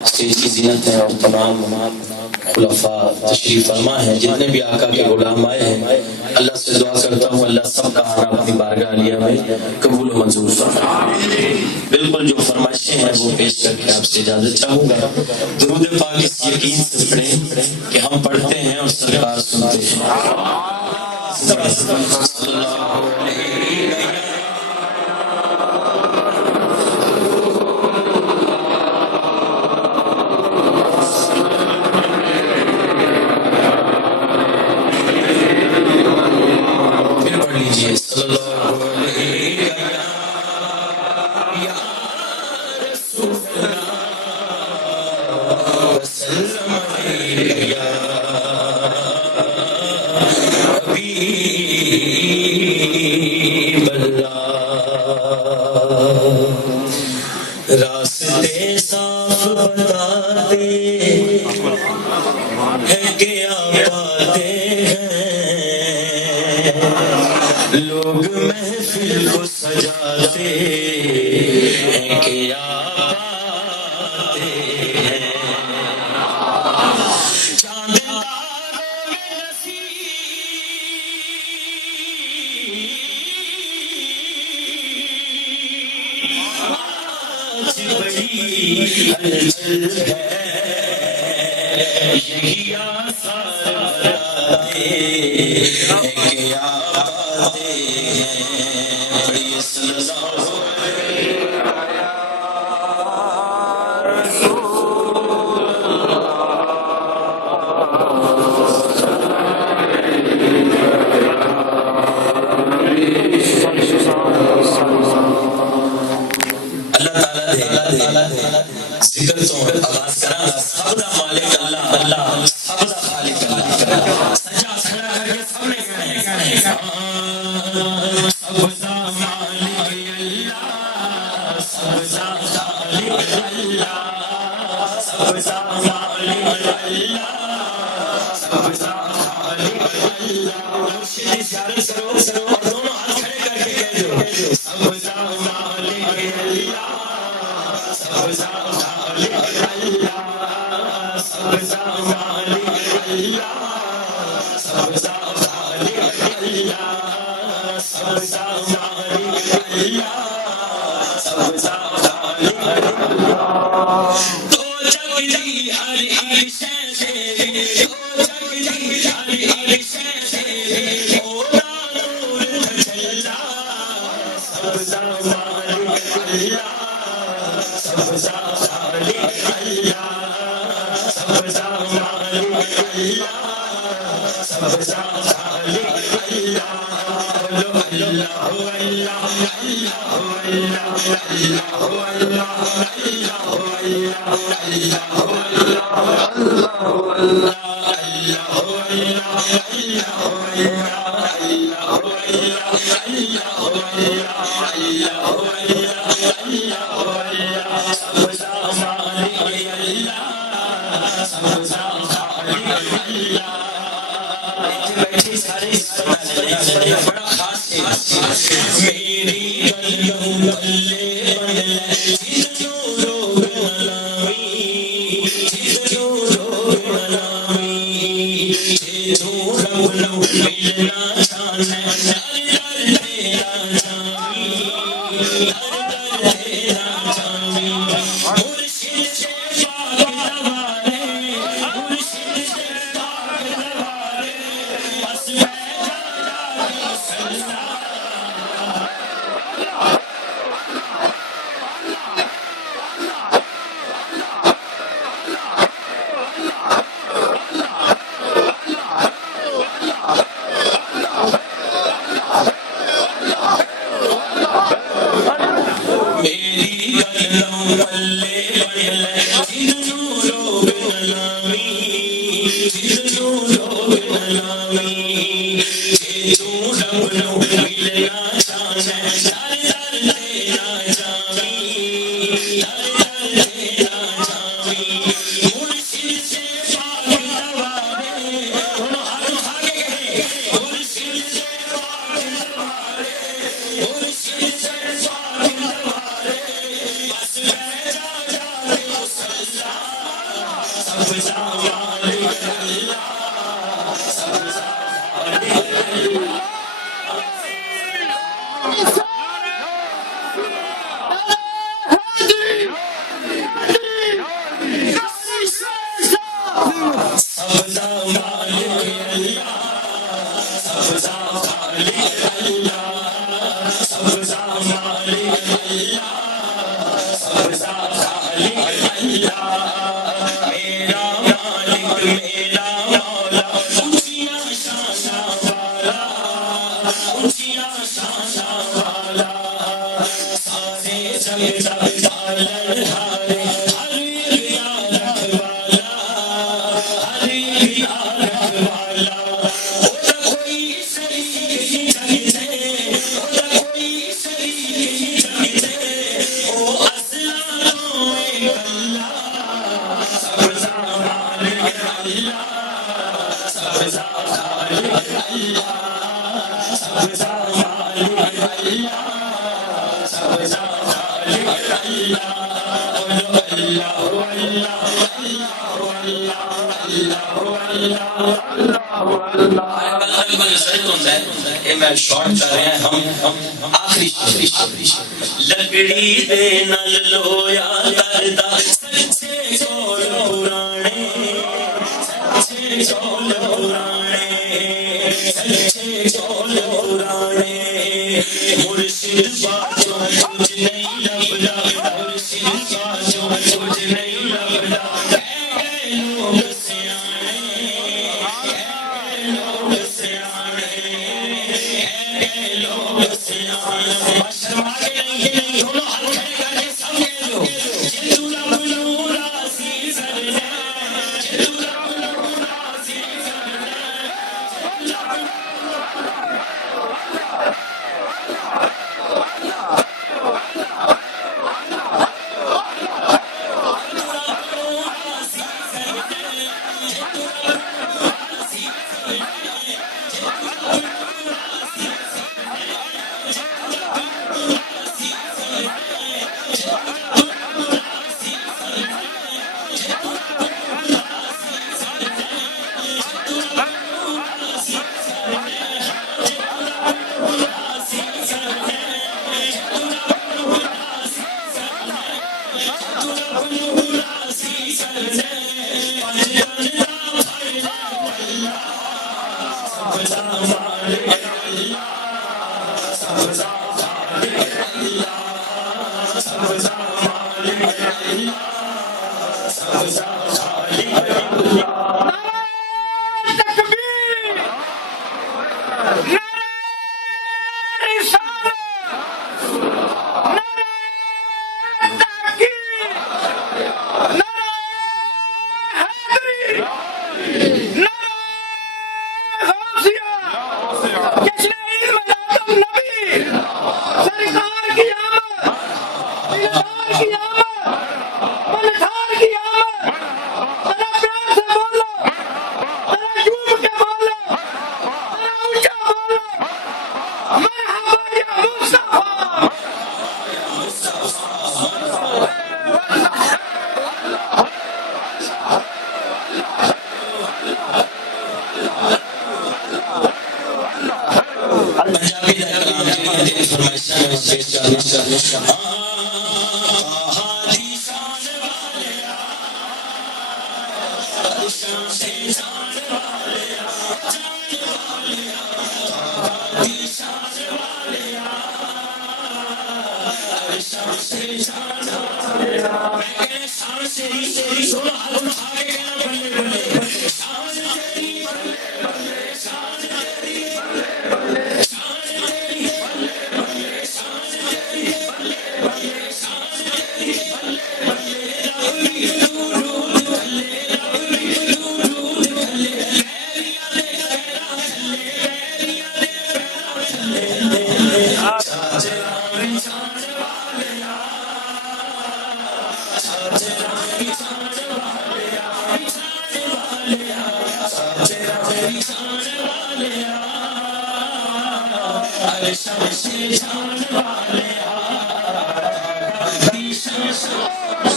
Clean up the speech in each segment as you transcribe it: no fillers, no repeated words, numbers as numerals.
Stage کی زینت ہے اور تمام خلفاء تشریف فرما ہیں، جتنے بھی آقا کے غلام آئے ہیں، اللہ سے دعا کرتا ہوں اللہ سب کا آنا اپنی بارگاہ عالیہ میں قبول و منظور فرمائے۔ بالکل جو فرمائشیں ہیں وہ پیش کر کے آپ سے اجازت چاہوں گا۔ درود پاک اس یقین سے پڑھیں کہ ہم پڑھتے ہیں اور سرکار سنتے ہیں۔ صلی اللہ علیہ وسلم۔ راستے صاف بتاتے ہیں کہ آپ آتے ہیں، لوگ محفل کو سجاتے ہیں کہ آپ آتے ہیں، چاند تاروں میں نصیب بڑی ہلچل ہے، یہی آثار بتاتے ہیں کہ آپ آتے ہیں۔ پڑھیے صلی اللہ علیہ ذکر تو آغاز کرا سب دا مالک اللہ اللہ، سب دا خالق اللہ، سجا کھڑا کر کے سب نے کہنا ہے سب دا مالک اللہ، سب دا خالق اللہ، سب دا مالک اللہ، سب دا خالق اللہ۔ مرشد زیارت کرو اور دونوں ہاتھ کھڑے کر کے کہہ دو سب دا مالک اللہ، سب دا بڑا خاص ہے میری گلیوں گلے جتنوں لوگ ملاوی، جتنوں لوگ ملاوی، جتنوں رب لو ملنا چاہنے در در تیرا جاوی، در در تیرا جاوی، مرشد سے پاک دوارے، مرشد سے پاک دوارے، بس اللہ شارٹ کر رہے ہیں ہم آخری لکڑی دے نال لویا دردا سچے چول پرانے سچے چول پرانے سچے چول پرانے مرشد باجو کچھ نہیں لبدا مرشد باجو کچھ نہیں لبدا لوگ سیانے لوگ سیانے لوگ سیانے شرما کے نہیں دونوں ہاتھ کھڑے کر کے سب کہہ دو جدولا بلورا سی سرنے جدولا بلورا سی سرنے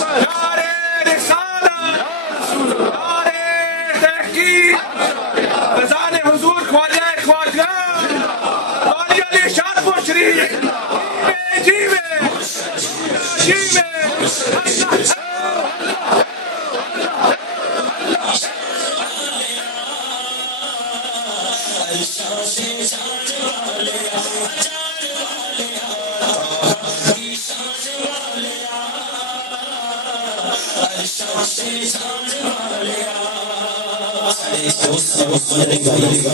Rare Risala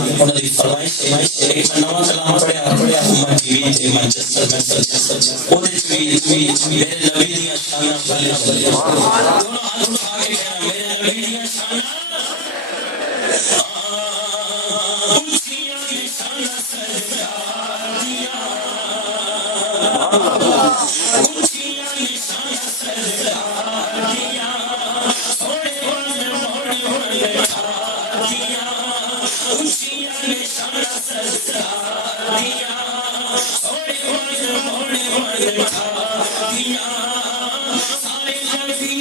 انہوں نے فرمائش ایک نواں کلام پڑھیا امت ٹی وی تے مانچسٹر میں اودے وچ میرے نبی دی شاناں بلے بلے دونوں ہاتھ اٹھا کے کہنا میرے نبی دی شاناں اونچیاں شاناں سرکار دیاں اونچیاں شاناں سرکار دیاں سونے والے موڑ والے دیاں اونچیاں شاناں سرکار دیاں سونے والے موڑ والے دیاں سارے نبی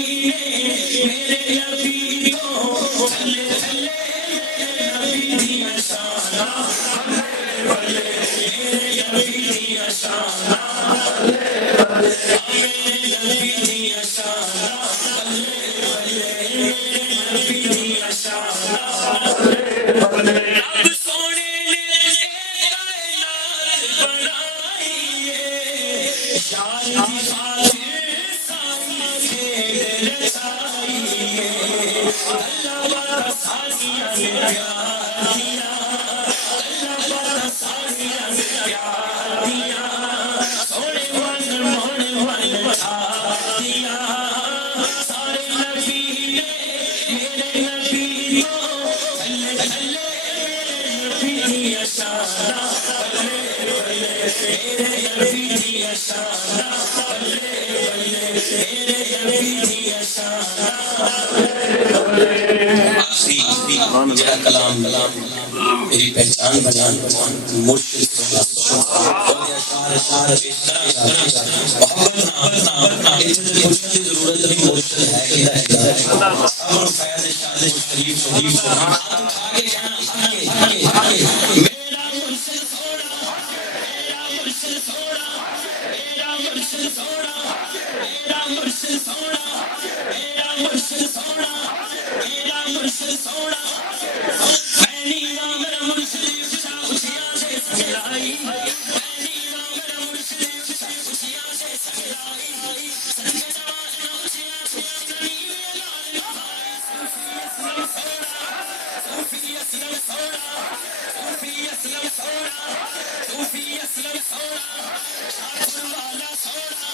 میرے نبی تو تھلے تھلے نبی دیاں شاناں میرے نبی دیاں شاناں میرے نبی دیاں شاناں میرے نبی دیاں شاناں رب سونے نے کائنات بنائی ہے یار دی خاطر ساری کھیل رچائی ہے اللہ والا سازیاں نے پیار دیا اللہ والا سازیاں نے پیار دیا سونے والے موڑ والے چھا دیا سارے نبی نے میرے نبی کو تھلے تھلے میرے نبی دیا شاناں میرے نبی دیا شاناں میرے نبی دیا شاناں آخری جہاں کلام میری پہچان مرشد محبت مرشد کی ضرورت نہیں مرشد ہے صبر فیض شاد شریف میرا مرشد سونا میرا مرشد سونا میرا مرشد سونا میرا مرشد سونا میرا مرشد سونا میرا مرشد سونا میں نیواں میرا مرشد خوشیاں سے سجائی میں نیواں میرا مرشد خوشیاں سے سجائی صدقے جوان خوشیاں سے سجائی صوفی اسلم سونا صوفی اسلم سونا صوفی اسلم سونا شاہپور والا سونا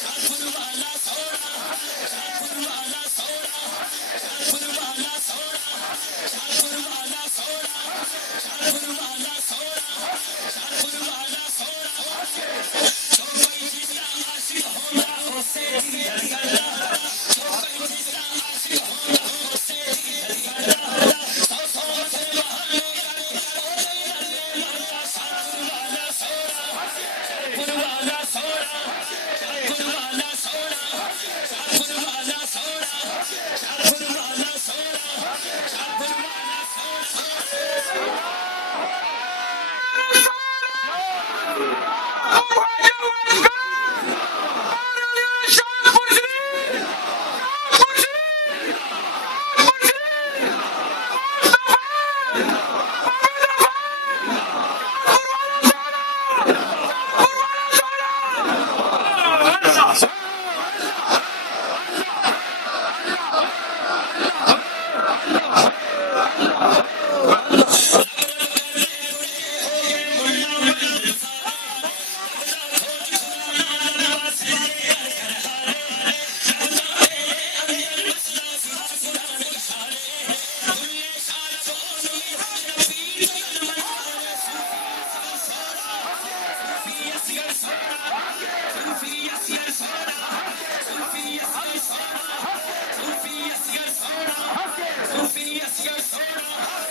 شاہپور والا سونا شاہپور والا سونا شاہپور والا سونا شاہپور والا سونا شاہپور والا سونا شاہپور والا سونا جو کوئی جس طرح عاشق ہوگا اسے دل کرنا جو کوئی جس طرح عاشق ہوگا اسے دل کرنا سو سو سے بہانے شاہپور والا سونا شاہپور والا سونا شاہپور والا سونا شاہپور والا سونا شاہپور والا سونا شاہپور والا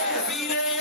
صوفی